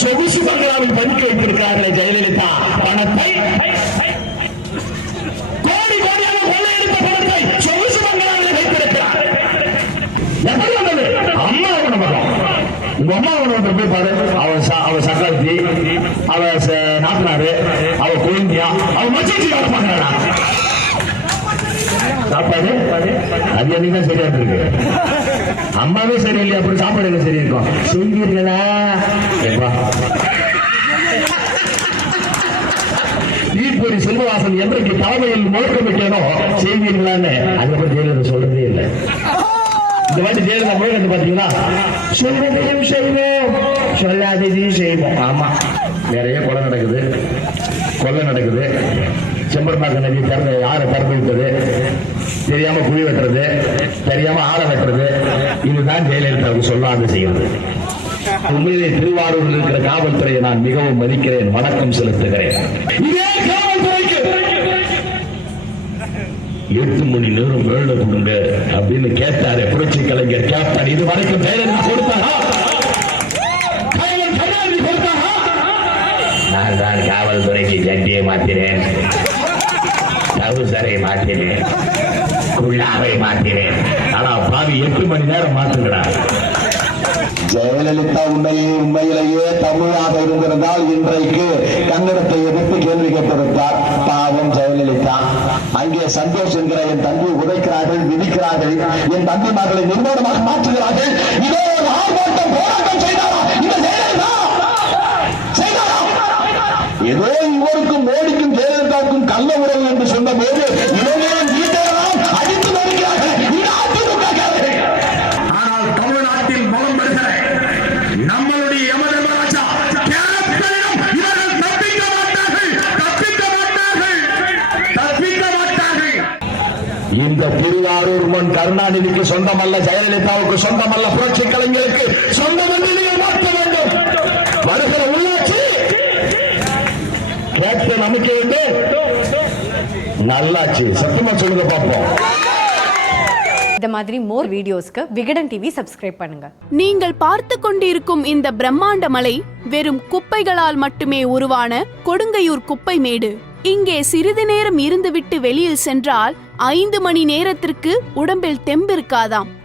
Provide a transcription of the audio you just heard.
சொகுசு பங்களாவில் பதுக்கி வைத்திருக்கிறார்களே ஜெயலலிதா பணத்தை, கோடி கோடியாக கொள்ளையடித்த பணத்தை சொகுசு பங்களாவில் வைத்திருக்கிறார். எப்படி வந்தது? அம்மா உணவகம். உங்க அம்மா உணவகத்தை போய் பாரு. அவ சக்காத்தி, அவ நாத்தனாரு, அவ குழந்தையா, அவ மச்சி வேலை பார்க்கிறாளா? சாப்பாடு அது என்னைக்குதான் சரியா இருக்கு. அம்மாவே சரியில்லை, அப்படி சாப்பாடு என்ன சரி இருக்கும்? செய்வீர்களா? ஈப்பொடி செல்வவாசன் என்றைக்கு தலைமையில் முழக்கமிட்டேனோ செய்வீர்களான்னு அதுக்கப்புறம் ஜெயலலிதா சொல்றதே இல்லை. இந்த மாதிரி ஜெயலலிதா முழக்கத்தை பாத்தீங்களா? சொல்வதையும் செய்வோம், சொல்லாததையும் செய்வோம். ஆமா, நிறைய கொலை நடக்குது, கொள்ளை நடக்குது. செம்பர்நாக்க நதி திறந்து யாரை திறந்து விட்டது தெரியாம குழி வெட்டுறது, தெரியாம ஆளை வெட்டுறது, இதுதான் ஜெயலலிதாவுக்கு சொல்லாத செய்வது. உண்மையிலே திருவாரூரில் இருக்கிற காவல்துறையை நான் மிகவும் மதிக்கிறேன், வணக்கம் செலுத்துகிறேன். இதே காவல்துறைக்கு 8 மணி நேரம் வேலை கொடுங்க அப்படின்னு கேட்டாரு புரட்சி கலைஞர் கேப்டன். இது வரைக்கும் ஜெயலலிதா கொடுத்தாரா? நான் தான் காவல்துறைக்கு ஜட்டியை மாத்தினேன், டவுசரை மாத்தினேன், குள்ளாவை மாத்தினேன். ஆனா பாவி 8 மணி நேரம் மாத்துகிறார். ஜெயலலிதா உண்மையிலேயே தமிழாக இருந்திருந்தால் இன்றைக்கு கன்னடத்தை எதிர்த்து கேள்வி கேட்டிருந்தார். பாவம் ஜெயலலிதா. அங்கே சந்தோஷ் என்கிற என் தம்பி உதைக்கிறார்கள், விதிக்கிறார்கள், என் தம்பிமார்களை நிர்வாணமாக மாற்றுகிறார்கள். இதோ ஒரு ஆர்ப்பாட்டம் போராட்டம் செய்தாரா இந்த ஜெயலலிதா? செய்தாரா? ஏதோ இவருக்கும் மோடிக்கும் ஜெயலலிதாவுக்கும் கள்ள உறவு என்று சொன்ன போது இவர்களும் வீட்டெல்லாம் அடித்து வருகிறார்கள். ஆனால் தமிழ்நாட்டில் மனம் பெறுகிற நம்மளுடைய யமதர்மராஜா கேப்டனிடம் இவர்கள் தப்பிக்க மாட்டார்கள், தப்பிக்க மாட்டார்கள், தப்பிக்க மாட்டார்கள். இந்த திருவாரூர் மண் கருணாநிதிக்கு சொந்தமல்ல, ஜெயலலிதாவுக்கு சொந்தமல்ல, புரட்சி கலைஞருக்கு சொந்தம் என்று நீங்கள் மாற்ற வேண்டும். வருகிற உள்ளாட்சி கேப்டன் அமைக்க வேண்டும். நல்லாச்சு, சத்தியமா சொல்லுங்க பார்ப்போம். இந்த மாதிரி மோர் வீடியோஸ்க்கு விகடன் டிவி சப்ஸ்கிரைப் பண்ணுங்க. நீங்கள் பார்த்து கொண்டிருக்கும் இந்த பிரம்மாண்ட மலை வெறும் குப்பைகளால் மட்டுமே உருவான கொடுங்கையூர் குப்பை மேடு. இங்கே சிறிது நேரம் இருந்துவிட்டு வெளியில் சென்றால் 5 மணி நேரத்திற்கு உடம்பில் தெம்பிருக்காதாம்.